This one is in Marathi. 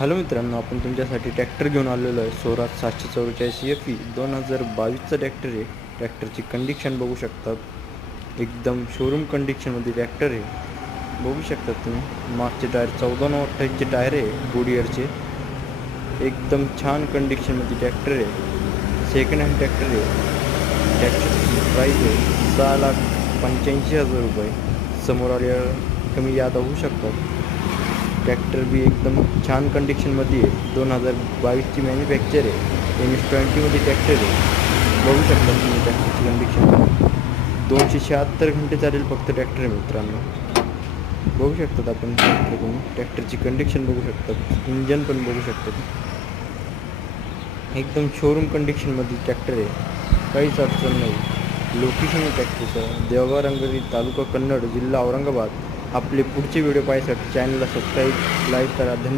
हॅलो मित्रांनो, आपण तुमच्यासाठी ट्रॅक्टर घेऊन आलेलो आहे. स्वराज 744 EFE 2022चा ट्रॅक्टर आहे. ट्रॅक्टरची कंडिशन बघू शकतात. एकदम शोरूम कंडिशनमध्ये ट्रॅक्टर आहे. बघू शकतात तुम्ही. मागचे टायर 14/28चे टायर आहे. गुडियरचे एकदम छान कंडिशनमध्ये ट्रॅक्टर आहे. सेकंड हँड ट्रॅक्टर आहे. ट्रॅक्टरची प्राईस आहे 6,85,000 रुपये. समोर आल्या कमी जादा होऊ शकतात. ट्रॅक्टर भी एकदम छान कंडिशनमध्ये आहे. 2022ची मॅन्युफॅक्चर आहे. MS-20मध्ये ट्रॅक्टर आहे. बघू शकता तुम्ही ट्रॅक्टरची कंडिशन. 276 घंटे चालेल फक्त ट्रॅक्टर आहे मित्रांनो. बघू शकतात आपण ट्रॅक्टर तुम्ही. ट्रॅक्टरची कंडिशन बघू शकतात. इंजन पण बघू शकतात. एकदम शोरूम कंडिशनमध्ये ट्रॅक्टर आहे. काहीच अडचण नाही. लोकेशन आहे ट्रॅक्टरचं देवगाव रंगरी, तालुका कन्नड, जिल्हा औरंगाबाद. आपले पुढचे व्हिडिओ पाहण्यासाठी चॅनलला सबस्क्राईब, लाईक करा. धन्यवाद.